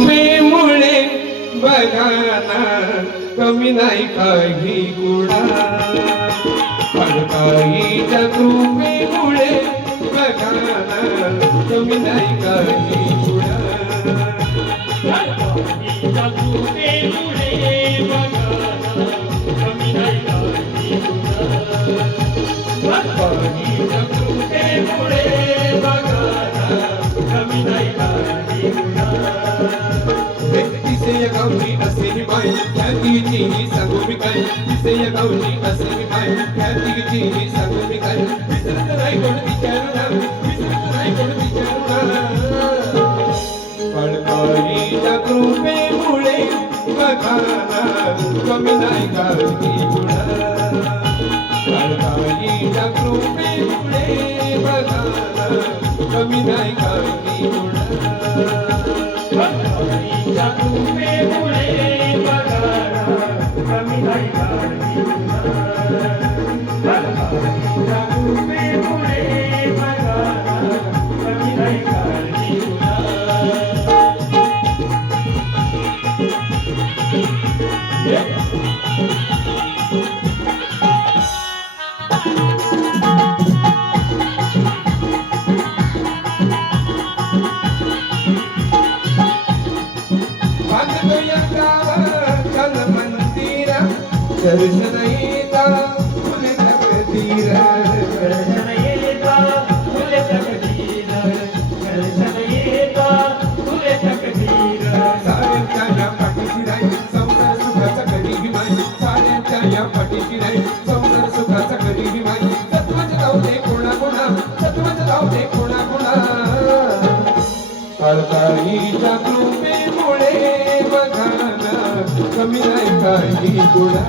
मुळे बघाना कमी नाही काही गुणा खडकाईच्या कृपेमुळे बघाना कमी नाही काही गुणा खडकाईच्या कृपेमुळे बघाना कमी नाही काही गुणा खडकाईच्या कृपेमुळे बघाना कमी नाही काही गुणा तिसे गावची असे माय ख्यातीची सांगू मी काय तिसे गावची असे माय ख्यातीची सांगू मी काय विसरत नाही कोण विचारू ना विसरत नाही कोण विचारू ना खडकाईच्या कृपेमुळे बघाना कमी नाही काही गुणा खडकाईच्या कृपेमुळे बघाना कमी नाही काही गुणा खडकाईच्या कृपेमुळे बघाना कमी नाही काही गुणा खडकाईच्या कृपेमुळे बघाना कमी नाही काही गुणा दर्शन येता फुले तकदीर दर्शन येता फुले तकदीर दर्शन येता फुले तकदीर साऱ्यांच्या या पाठीशी राहील संसार सुखाचा कधीही माय साऱ्यांच्या या पाठीशी राहील संसार सुखाचा कधीही माय सत्वच लावते कोणा कोणा सत्वच लावते कोणा कोणा खडकाईच्या कृपेमुळे बघाना कमी नाही काही गुणा